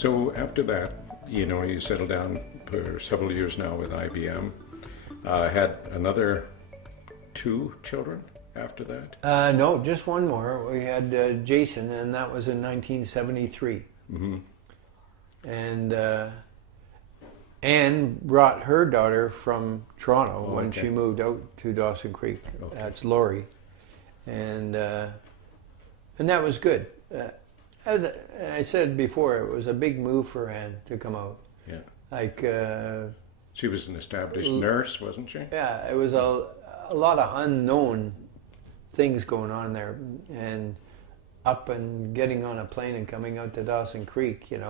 So after that, you settled down for several years now with IBM. Had another two children after that? No, just one more. We had Jason, and that was in 1973. Mm-hmm. And Anne brought her daughter from Toronto when okay. she moved out to Dawson Creek. Okay. That's Lori, and that was good. As I said before, it was a big move for Anne to come out. Yeah. Like She was an established nurse, wasn't she? yeah, it was a lot of unknown things going on there, and up and getting on a plane and coming out to Dawson Creek, it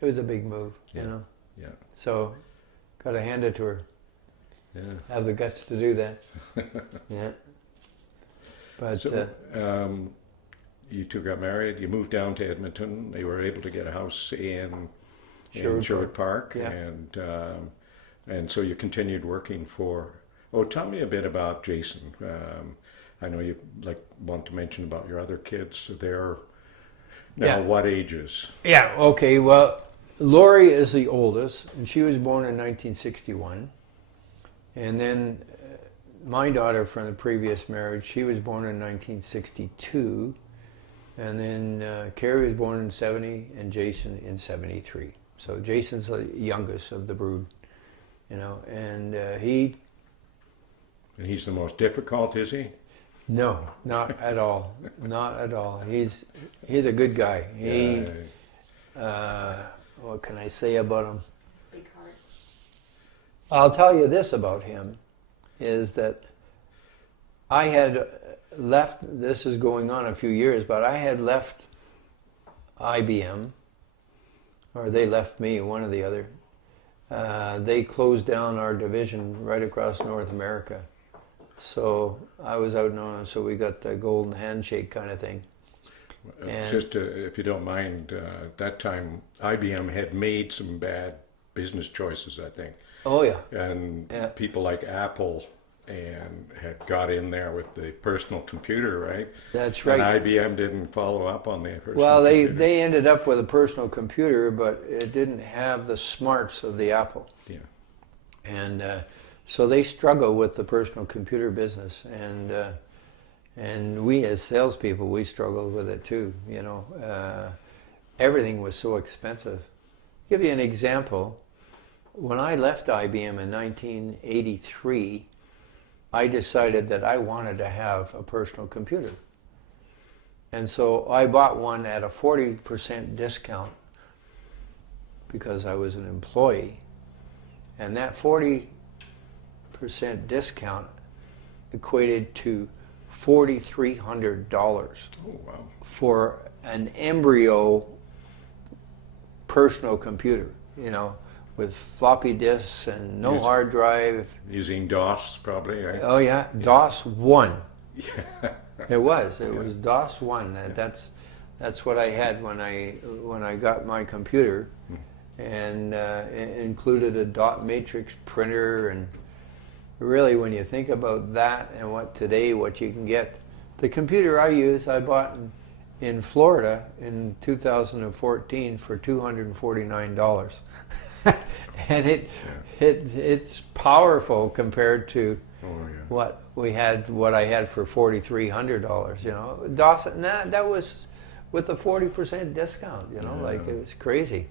was a big move, Yeah. So, got to hand it to her. Yeah. Have the guts to do that. Yeah. But So, you two got married. You moved down to Edmonton. You were able to get a house in Sherwood Park, yeah. and so you continued working for. Oh, tell me a bit about Jason. I know you want to mention about your other kids. They're now what ages? Yeah. Okay. Well, Lori is the oldest, and she was born in 1961, and then my daughter from the previous marriage, she was born in 1962, and then Carrie was born in 70, and Jason in 73. So Jason's the youngest of the brood, and he. And he's the most difficult, is he? No, not at all. Not at all. He's a good guy. What can I say about him? Big heart. I'll tell you this about him, is that I had left, this is going on a few years, but I had left IBM, or they left me, one or the other. They closed down our division right across North America. So I was out known, so we got the golden handshake kind of thing. And Just if you don't mind, at that time IBM had made some bad business choices, I think. oh yeah, And Yeah. people like Apple and had got in there with the personal computer, right? that's And right. IBM didn't follow up on the personal Well, computer. they ended up with a personal computer, but it didn't have the smarts of the Apple. Yeah. And so they struggle with the personal computer business, and we as salespeople, we struggled with it too. Everything was so expensive. Give you an example. When I left IBM in 1983, I decided that I wanted to have a personal computer, and so I bought one at a 40% discount because I was an employee, and that 40% discount equated to $4,300 Oh, wow. for an embryo personal computer, with floppy disks and no hard drive. Using DOS, probably, right? Oh yeah, DOS 1. Yeah. It was DOS 1. That's what I had when I got my computer, and it included a dot matrix printer. And really, when you think about that and what you can get, the computer I bought in Florida in 2014 for $249, and it's powerful compared to Oh, yeah. what I had for $4,300. DOS, and that was with a 40% discount. It was crazy,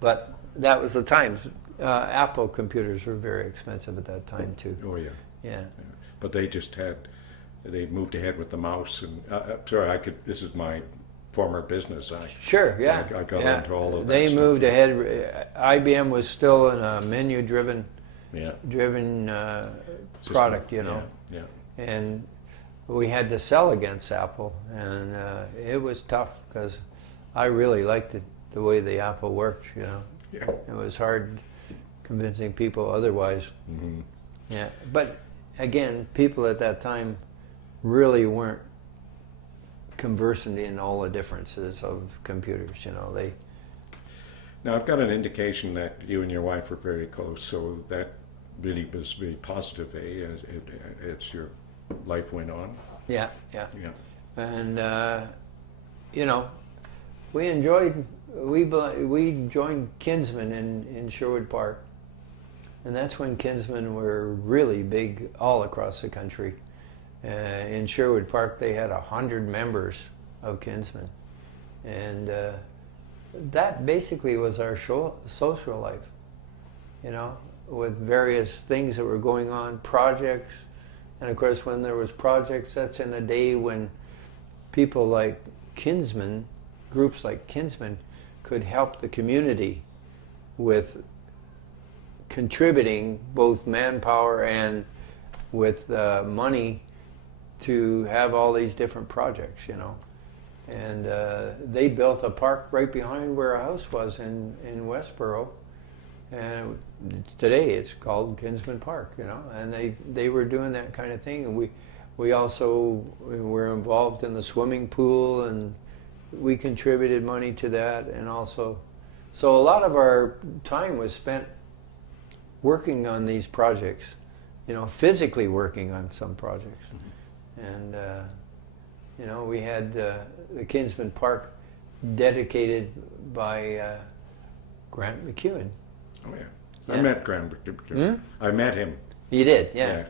but that was the times. Apple computers were very expensive at that time too. Oh, yeah. Yeah. But they moved ahead with the mouse. And sorry, this is my former business. Sure. Yeah. I got into all of that They stuff. moved ahead. IBM was still in a menu-driven Yeah. product, Yeah. and we had to sell against Apple, and it was tough because I really liked the way the Apple worked. Yeah. It was hard convincing people otherwise. Mm-hmm. Yeah, but again, people at that time really weren't conversant in all the differences of computers. They. Now, I've got an indication that you and your wife were very close, so that really was very positive, as your life went on. Yeah, yeah. Yeah. And we joined Kinsman in Sherwood Park, and that's when Kinsman were really big all across the country. In Sherwood Park, they had 100 members of Kinsman, and that basically was our social life, you know, with various things that were going on, projects. And of course, when there was projects, that's in the day when people like Kinsman, groups like Kinsman, could help the community with contributing both manpower and with money to have all these different projects, you know. And they built a park right behind where our house was in Westboro. And today it's called Kinsman Park, you know, and they were doing that kind of thing. And we also were involved in the swimming pool, and we contributed money to that. And also, so a lot of our time was spent working on these projects, you know, physically working on some projects. Mm-hmm. And, you know, we had the Kinsman Park dedicated by Grant McEwen. Oh, yeah. I met Grant. I met him. You did, yeah.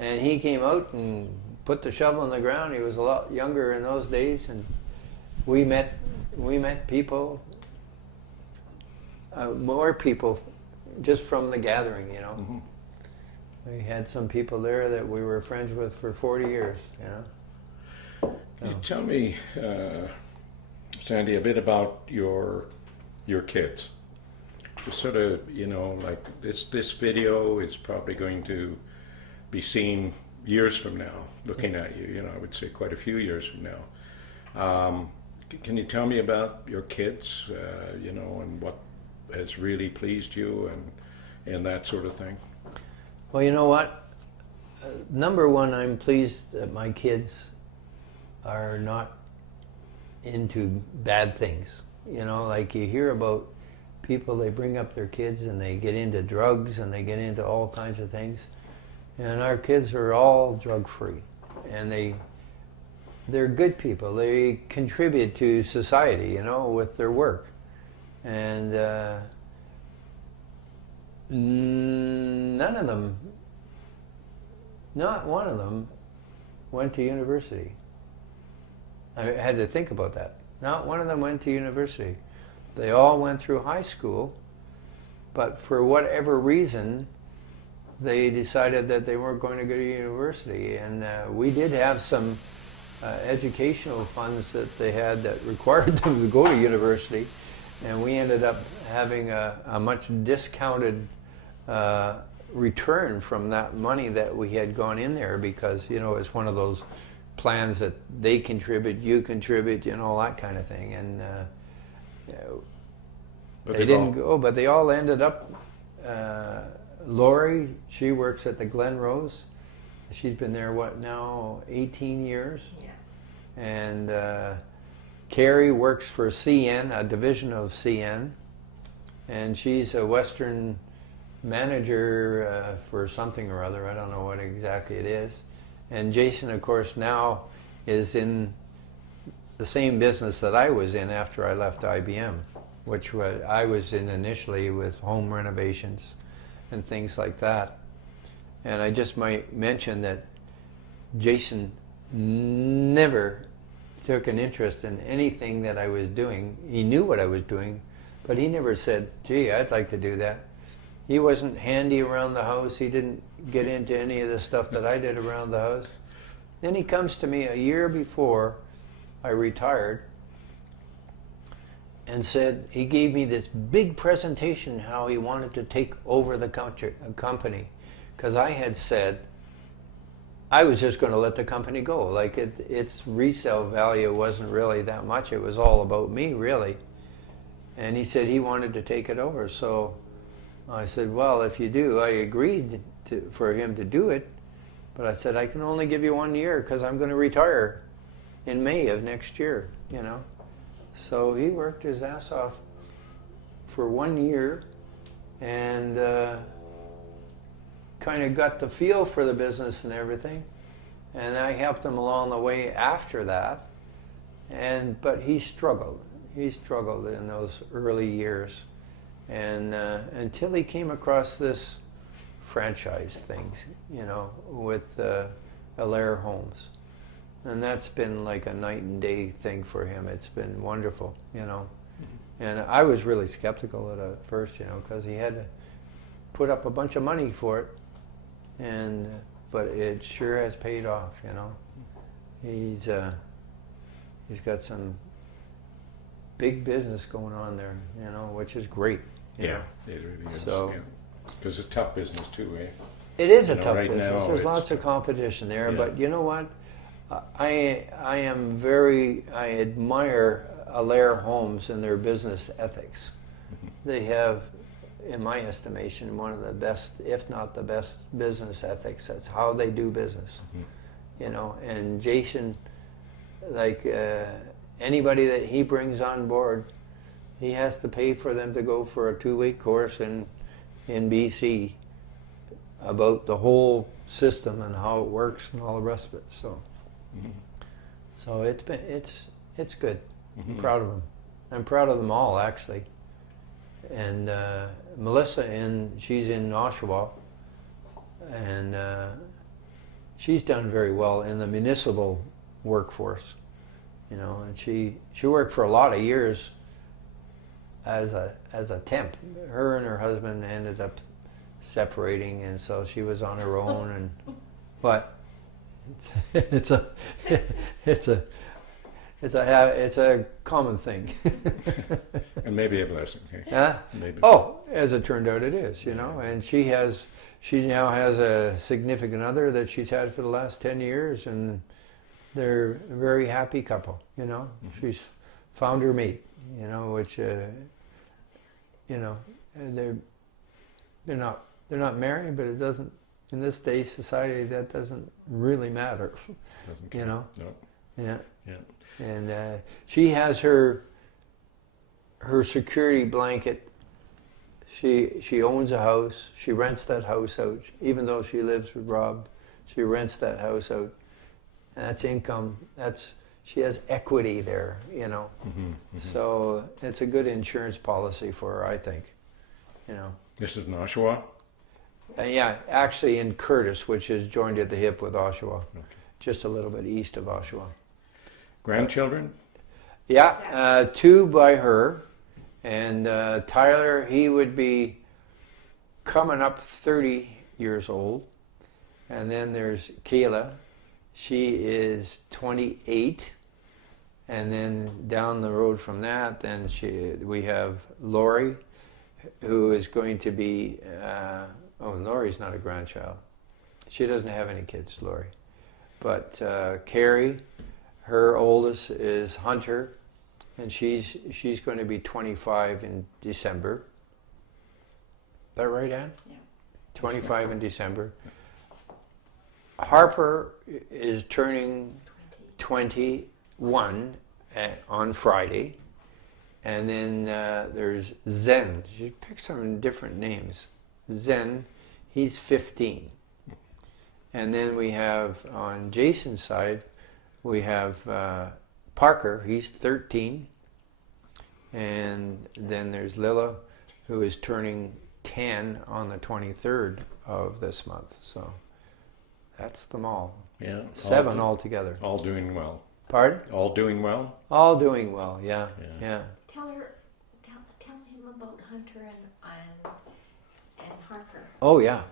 And he came out and put the shovel in the ground. He was a lot younger in those days, and we met people, more people, just from the gathering, you know. Mm-hmm. We had some people there that we were friends with for 40 years, you know. Can you tell me, Sandy, a bit about your kids? Just sort of, you know, like this video is probably going to be seen years from now, looking at you, you know, I would say quite a few years from now. Can you tell me about your kids, you know, and what has really pleased you and that sort of thing? Well, you know what? Number one, I'm pleased that my kids are not into bad things. You know, like you hear about people, they bring up their kids and they get into drugs and they get into all kinds of things. And our kids are all drug-free. And they're good people. They contribute to society, you know, with their work. And none of them, not one of them, went to university. I had to think about that. Not one of them went to university. They all went through high school, but for whatever reason, they decided that they weren't going to go to university. And we did have some educational funds that they had that required them to go to university, and we ended up having a much discounted return from that money that we had gone in there, because, you know, it's one of those plans that they contribute, you contribute, you know, that kind of thing. And they didn't go, but they all ended up. Lori, she works at the Glen Rose. She's been there, what now, 18 years? Yeah. And Carrie works for CN, a division of CN, and she's a Western manager for something or other. I don't know what exactly it is. And Jason, of course, now is in the same business that I was in after I left IBM, which I was in initially with home renovations and things like that. And I just might mention that Jason never took an interest in anything that I was doing. He knew what I was doing, but he never said, gee, I'd like to do that. He wasn't handy around the house. He didn't get into any of the stuff that I did around the house. Then he comes to me a year before I retired and said, he gave me this big presentation how he wanted to take over the company, because I had said I was just going to let the company go. Like its resale value wasn't really that much. It was all about me, really. And he said he wanted to take it over. So I said, well, if you do, I agreed for him to do it. But I said, I can only give you 1 year because I'm going to retire in May of next year, you know. So he worked his ass off for 1 year and kind of got the feel for the business and everything. And I helped him along the way after that. But he struggled. he struggled in those early years, and until he came across this franchise thing, you know, with Allaire Homes, and that's been like a night and day thing for him. It's been wonderful, you know. And I was really skeptical at first, you know, because he had to put up a bunch of money for it, but it sure has paid off, you know. He's got some big business going on there, you know, which is great. Yeah, it really is. So, because it's a tough business too, eh? it is a You know, tough right business. now There's it's lots of competition there, Yeah. but you know what? I admire Allaire Homes and their business ethics. They have, in my estimation, one of the best, if not the best, business ethics. That's how they do business. You know, and Jason, like anybody that he brings on board, he has to pay for them to go for a 2-week course in BC about the whole system and how it works and all the rest of it. So, so it's good. I'm proud of them. I'm proud of them all, actually. And Melissa, she's in Oshawa, and she's done very well in the municipal workforce, you know. And she worked for a lot of years as a temp. Her and her husband ended up separating, and so she was on her own. And but it's a common thing. And maybe a blessing. Eh? Huh? Maybe. Oh, as it turned out, it is, you know. And she now has a significant other that she's had for the last 10 years, and they're a very happy couple, you know. She's found her mate, you know, which, you know, they're not married, but it doesn't, in this day society, that doesn't really matter, Doesn't you know. No. Yeah. Yeah. And she has her security blanket. She owns a house. She rents that house out. Even though she lives with Rob, she rents that house out. And that's income. She has equity there, you know. So it's a good insurance policy for her, I think. You know. This is in Oshawa? Yeah, actually in Curtis, which is joined at the hip with Oshawa, Okay. just a little bit east of Oshawa. Grandchildren? Yeah, 2 by her, and Tyler, he would be coming up 30 years old, and then there's Kayla, she is 28, and then down the road from that, then we have Lori, who is going to be, Lori's not a grandchild. She doesn't have any kids, Lori, but Carrie, her oldest is Hunter, and she's going to be 25 in December. Is that right, Ann? Yeah. 25 in December. Harper is turning 21 on Friday. And then there's Zen. She picked some different names. Zen, he's 15. And then we have, on Jason's side, we have Parker, he's 13. And then there's Lila, who is turning 10 on the 23rd of this month. So that's them all. Yeah. 7 altogether. All doing well. Pardon? All doing well? All doing well, yeah. Tell him about Hunter and Harper. Oh yeah,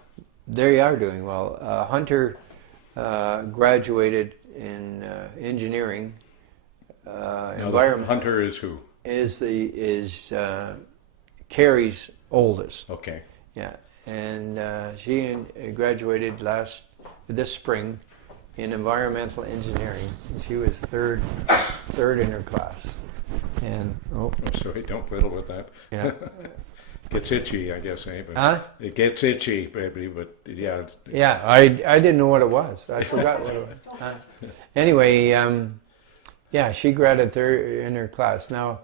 they are doing well. Hunter graduated in engineering. Environment Hunter is who? is Carrie's oldest. Okay. Yeah, and she graduated this spring in environmental engineering. She was third in her class. And Oh, sorry, don't fiddle with that. yeah. Gets itchy, I guess, eh? But Huh? It gets itchy, baby, but yeah. Yeah, I didn't know what it was. I forgot what it was. Anyway, yeah, she graduated third in her class. Now,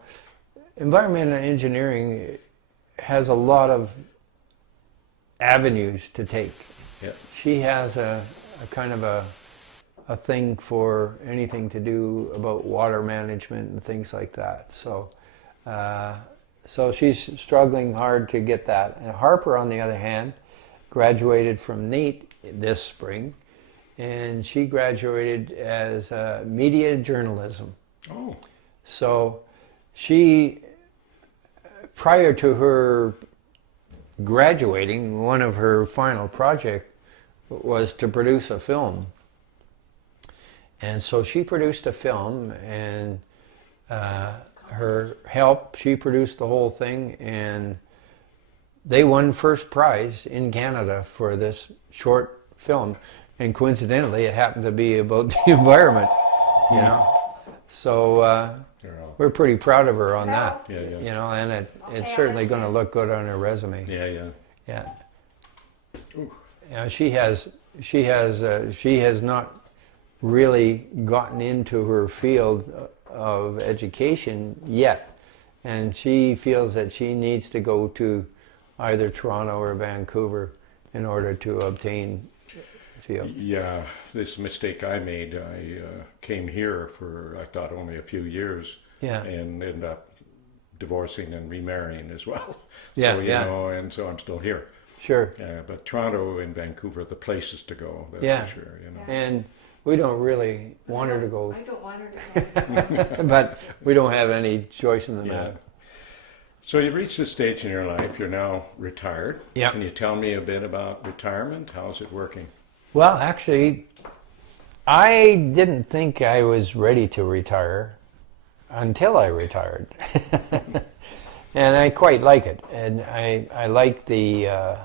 environmental engineering has a lot of avenues to take. Yeah. She has a kind of a thing for anything to do about water management and things like that. So So she's struggling hard to get that. And Harper, on the other hand, graduated from NAIT this spring, and she graduated as media journalism. Oh. So she, prior to her graduating, one of her final projects was to produce a film. And so she produced a film, and her help, she produced the whole thing, and they won first prize in Canada for this short film. And coincidentally, it happened to be about the environment, you know. So we're pretty proud of her on that, Yeah, yeah. you know, and it's certainly going to look good on her resume. Yeah, yeah. Yeah. Ooh. You know, she has not really gotten into her field of education yet, and she feels that she needs to go to either Toronto or Vancouver in order to obtain field. Yeah, this mistake I made. I came here for, I thought, only a few years, Yeah. and ended up divorcing and remarrying as well. Yeah, so, you yeah. know, and so I'm still here. Sure. But Toronto and Vancouver are the places to go, that's Yeah. for sure. You know. And we don't really want her to go, I don't want her to go. but we don't have any choice in the Yeah. matter. So you've reached this stage in your life, you're now retired. Yeah. Can you tell me a bit about retirement? How's it working? Well, actually, I didn't think I was ready to retire until I retired. And I quite like it. And I like the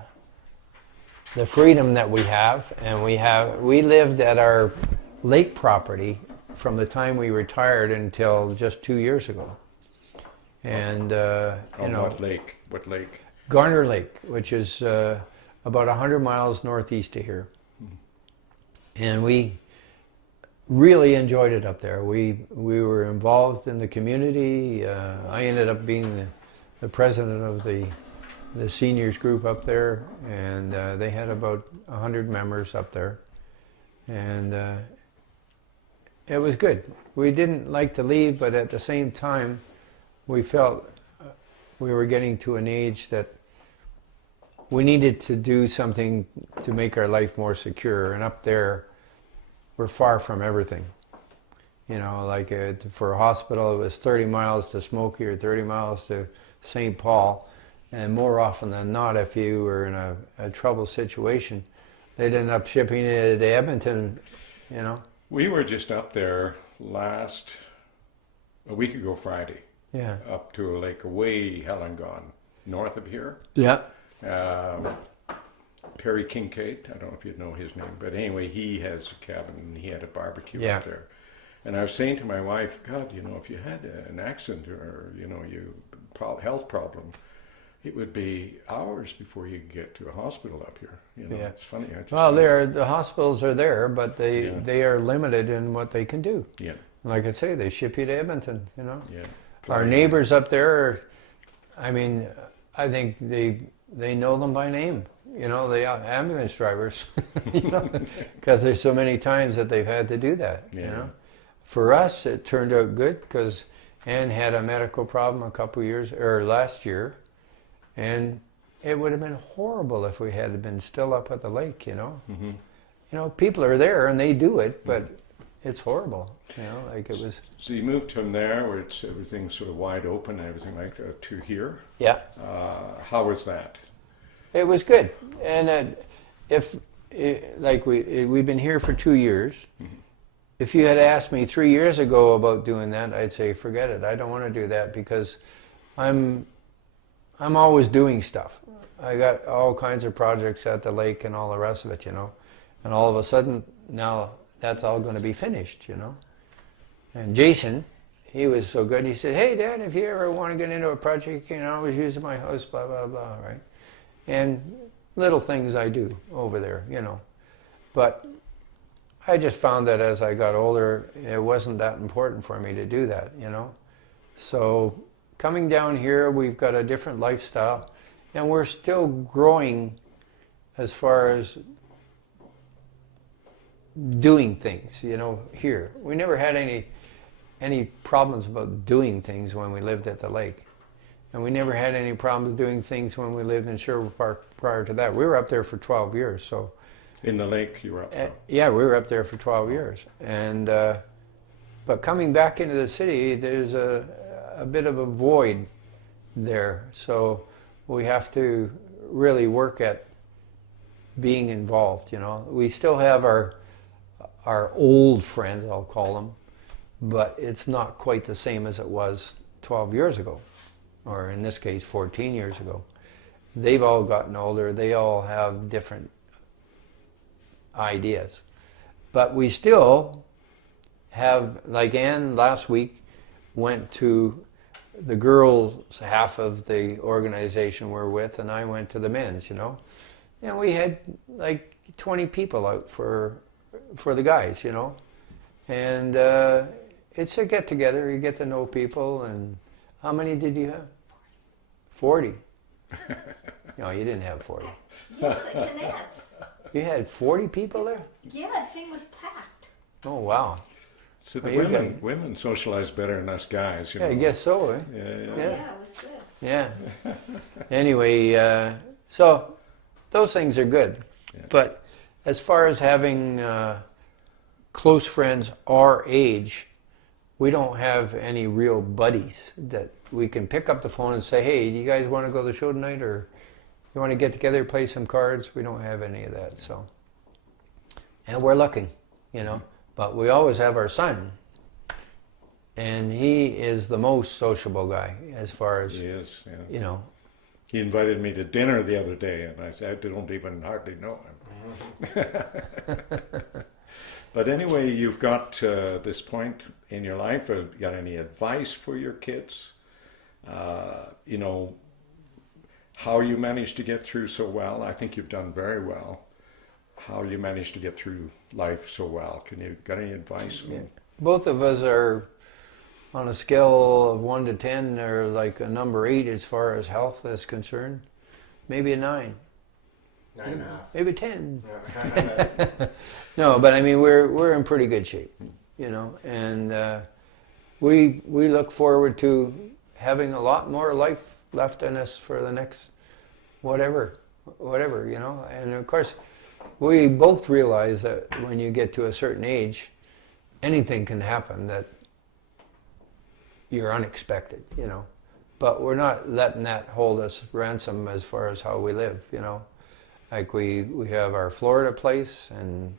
freedom that we have. And we lived at our lake property from the time we retired until just 2 years ago. And, you know, What lake? What lake? Garner Lake, which is about 100 miles northeast of here. And we really enjoyed it up there. We were involved in the community. I ended up being the president of the seniors group up there, and they had about 100 members up there. And it was good. We didn't like to leave, but at the same time, we felt we were getting to an age that we needed to do something to make our life more secure. And up there, we're far from everything. You know, like for a hospital, it was 30 miles to Smoky or 30 miles to St. Paul. And more often than not, if you were in a trouble situation, they'd end up shipping it to Edmonton, you know. We were just up there a week ago Friday, Yeah. up to a lake away Hellengone, north of here. Yeah. Perry Kincaid, I don't know if you know his name, but anyway, he has a cabin and he had a barbecue Yeah. up there. And I was saying to my wife, God, you know, if you had an accident or, you know, health problem, it would be hours before you could get to a hospital up here. You know, Yeah. it's funny. I just Well, the hospitals are there, but Yeah. they are limited in what they can do. Yeah, Like I say, they ship you to Edmonton, you know. yeah. Our neighbors up there, I mean, I think they know them by name. You know, they are ambulance drivers, you know, because there's so many times that they've had to do that, you Yeah. know. For us, it turned out good because Ann had a medical problem last year, and it would have been horrible if we had been still up at the lake, you know. Mm-hmm. You know, people are there and they do it, but it's horrible, you know, like it was. So you moved from there where everything's sort of wide open and everything like that to here. Yeah. How was that? It was good, and we've been here for 2 years. Mm-hmm. If you had asked me 3 years ago about doing that, I'd say forget it. I don't want to do that because I'm always doing stuff. I got all kinds of projects at the lake and all the rest of it, you know. And all of a sudden now that's all going to be finished, you know. And Jason, he was so good. He said, "Hey, Dad, if you ever want to get into a project, you can always use my house, blah blah blah, right?" And little things I do over there, you know. But I just found that as I got older, it wasn't that important for me to do that, you know. So coming down here, we've got a different lifestyle, and we're still growing as far as doing things, you know, here. We never had any problems about doing things when we lived at the lake. And we never had any problems doing things when we lived in Sherwood Park prior to that. We were up there for 12 years, so. In the lake, you were up there. Yeah, we were up there for 12 years. And, but coming back into the city, there's a bit of a void there. So we have to really work at being involved, you know. We still have our old friends, I'll call them, but it's not quite the same as it was 12 years ago, or in this case, 14 years ago. They've all gotten older. They all have different ideas. But we still have, like Ann last week went to the girls' half of the organization we're with, and I went to the men's, you know. And we had like 20 people out for the guys, you know. And it's a get-together. You get to know people. And how many did you have? 40. No, you didn't have 40. Yes, the Canets. You had 40 people there? Yeah, the thing was packed. Oh, wow. So the Well, women socialize better than us guys. You Yeah, know. I guess so, eh? Yeah, yeah. Yeah, it was good. Yeah. Anyway, so those things are good. Yeah. But as far as having close friends our age, we don't have any real buddies that we can pick up the phone and say, hey, do you guys want to go to the show tonight? Or you want to get together, play some cards? We don't have any of that. So, and we're looking, you know. But we always have our son. And he is the most sociable guy as far as, He is. Yeah. you know. He invited me to dinner the other day, and I said, I don't even hardly know him. But anyway, you've got this point in your life. Have you got any advice for your kids? You know, how you managed to get through so well. I think you've done very well. How you managed to get through life so well. Can you got any advice? Yeah. Both of us are on a scale of 1 to 10, are like a number 8 as far as health is concerned. Maybe a 9. 9.5. Maybe 10. Yeah. No, but I mean we're in pretty good shape, you know, and we look forward to having a lot more life left in us for the next whatever, you know. And of course, we both realize that when you get to a certain age, anything can happen that you're unexpected, you know. But we're not letting that hold us ransom as far as how we live, you know. Like we have our Florida place, and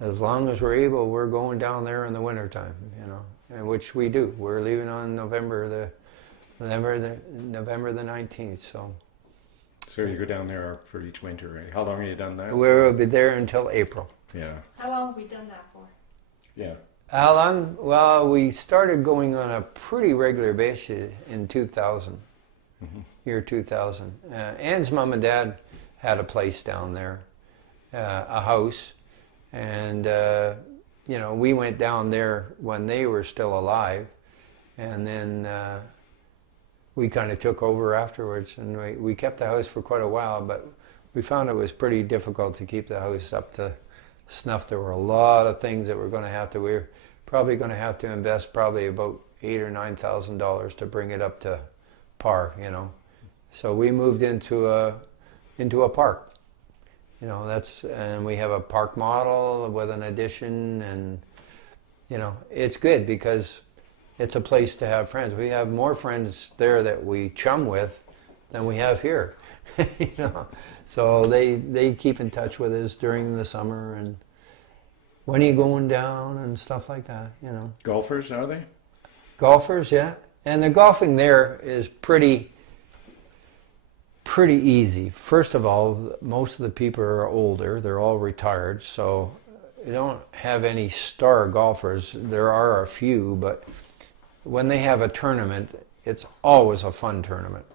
as long as we're able, we're going down there in the wintertime, you know, and which we do. We're leaving on November the 19th, so. So you go down there for each winter. Eh? How long have you done that? We'll be there until April. Yeah. How long have we done that for? Yeah. How long? Well, we started going on a pretty regular basis in 2000, year 2000. Ann's mom and dad had a place down there, a house, and you know, we went down there when they were still alive, and then we kind of took over afterwards, and we kept the house for quite a while, but we found it was pretty difficult to keep the house up to snuff. There were a lot of things that we're probably going to have to invest probably about $8,000 or $9,000 to bring it up to par, you know. So we moved into a park, you know. And we have a park model with an addition, and you know, it's good because it's a place to have friends. We have more friends there that we chum with than we have here, you know. So they keep in touch with us during the summer, and when are you going down and stuff like that, you know. Golfers, are they? Golfers, yeah. And the golfing there is pretty easy. First of all, most of the people are older. They're all retired, so you don't have any star golfers. There are a few, but when they have a tournament, it's always a fun tournament.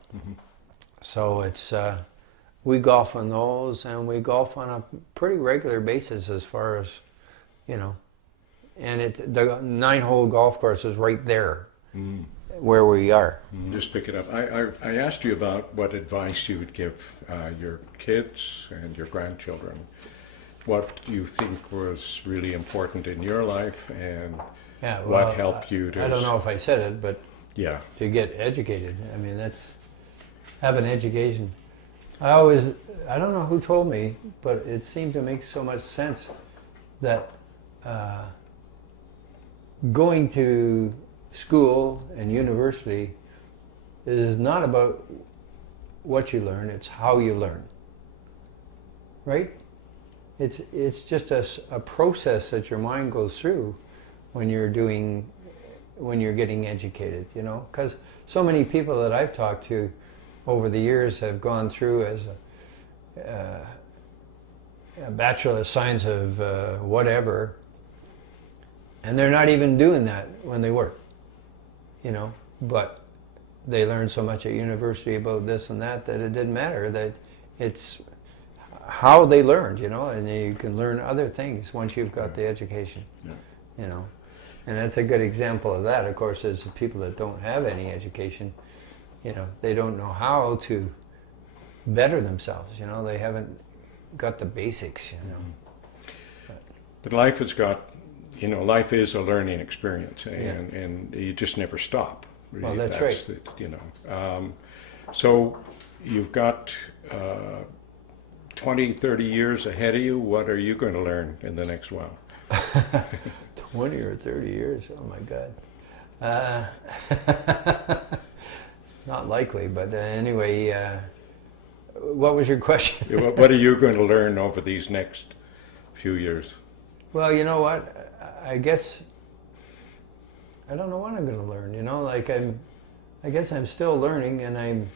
So it's we golf on those, and we golf on a pretty regular basis as far as, you know. And the 9-hole golf course is right there where we are. Just pick it up. I asked you about what advice you would give your kids and your grandchildren. What do you think was really important in your life, and Yeah, what helped you to... I don't know if I said it, but Yeah. to get educated. I mean, have an education. I don't know who told me, but it seemed to make so much sense that going to school and university is not about what you learn, it's how you learn. Right? It's just a process that your mind goes through when you're getting educated, you know? Because so many people that I've talked to over the years have gone through as a Bachelor of Science of whatever, and they're not even doing that when they work, you know? But they learned so much at university about this and that it didn't matter, that it's how they learned, you know, and you can learn other things once you've got the education, you know. And that's a good example of that, of course, is the people that don't have any education, you know, they don't know how to better themselves, you know, they haven't got the basics, you know. But life has got, you know, life is a learning experience, and you just never stop. Really. Well, that's right. It, you know. So you've got 20, 30 years ahead of you. What are you going to learn in the next while? 20 or 30 years, oh my God. Not likely, but anyway, what was your question? What are you going to learn over these next few years? Well, you know what? I guess I don't know what I'm going to learn. You know, like I guess I'm still learning, and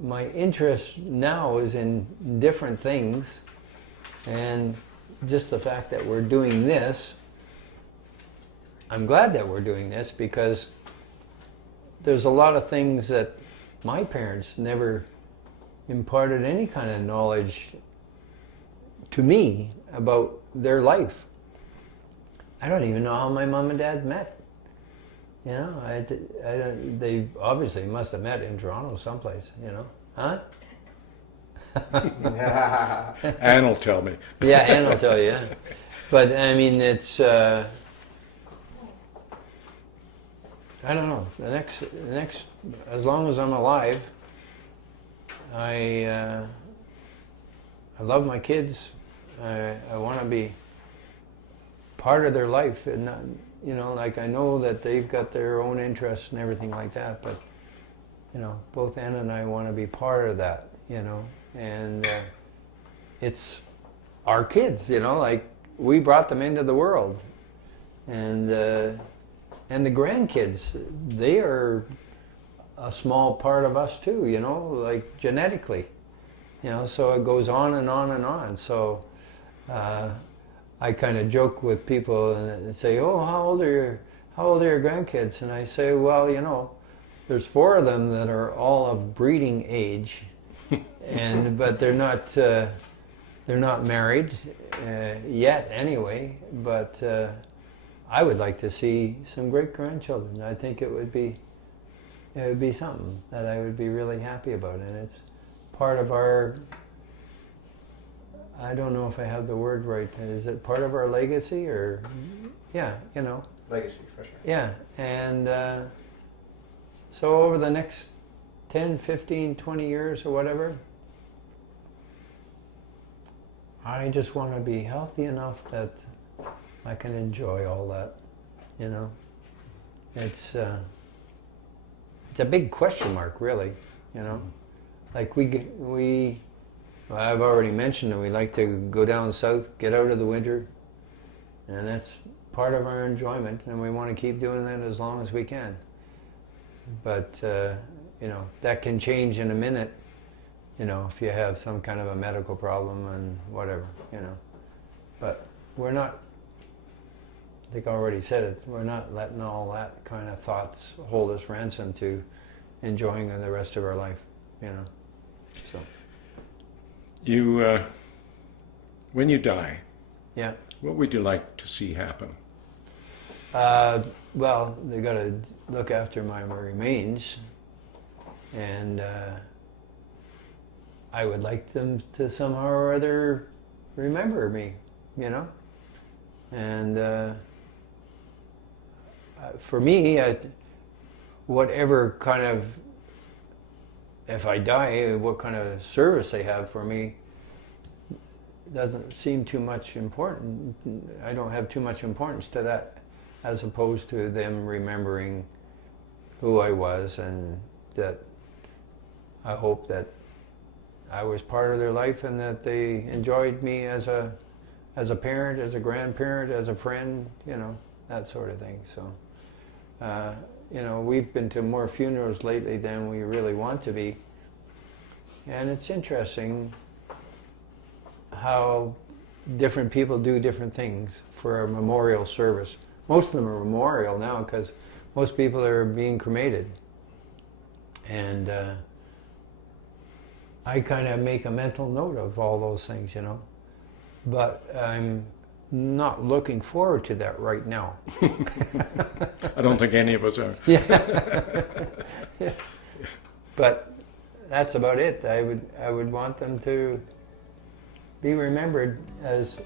my interest now is in different things, and just the fact that we're doing this, I'm glad that we're doing this, because there's a lot of things that my parents never imparted any kind of knowledge to me about their life. I don't even know how my mom and dad met. You know, they obviously must have met in Toronto someplace, you know. Huh? Ann will tell me. Yeah, Ann will tell you, yeah. But, I mean, it's, I don't know, the next, as long as I'm alive, I love my kids. I want to be part of their life, and not, you know, like I know that they've got their own interests and everything like that, but, you know, both Ann and I want to be part of that, you know, and it's our kids, you know, like we brought them into the world, and the grandkids, they are a small part of us too, you know, like genetically, you know, so it goes on and on and on. So I kind of joke with people and say, "Oh, how old are your grandkids?" And I say, "Well, you know, there's 4 of them that are all of breeding age, but they're not married yet, anyway. But I would like to see some great grandchildren. I think it would be something that I would be really happy about, and it's part of our." I don't know if I have the word right. Is it part of our legacy, or, yeah, you know. Legacy, for sure. Yeah, and so over the next 10, 15, 20 years or whatever, I just want to be healthy enough that I can enjoy all that, you know. It's a big question mark, really, you know. Like well, I've already mentioned that we like to go down south, get out of the winter, and that's part of our enjoyment, and we want to keep doing that as long as we can. But, you know, that can change in a minute, you know, if you have some kind of a medical problem and whatever, you know. But we're not, I think I already said it, we're not letting all that kind of thoughts hold us ransom to enjoying the rest of our life, you know. So. You, when you die, Yeah. what would you like to see happen? Well, they got to look after my remains, and I would like them to somehow or other remember me, you know. And for me, whatever kind of, if I die, what kind of service they have for me doesn't seem too much important. I don't have too much importance to that, as opposed to them remembering who I was, and that I hope that I was part of their life and that they enjoyed me as a parent, as a grandparent, as a friend, you know, that sort of thing. So, you know, we've been to more funerals lately than we really want to be. And it's interesting how different people do different things for a memorial service. Most of them are memorial now because most people are being cremated. And I kind of make a mental note of all those things, you know. But I'm not looking forward to that right now. I don't think any of us are. Yeah. But that's about it. I would want them to be remembered as,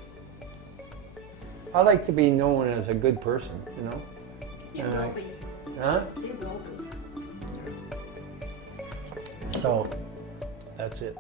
I like to be known as a good person, you know. You And will I- be. Huh? You will be. So that's it.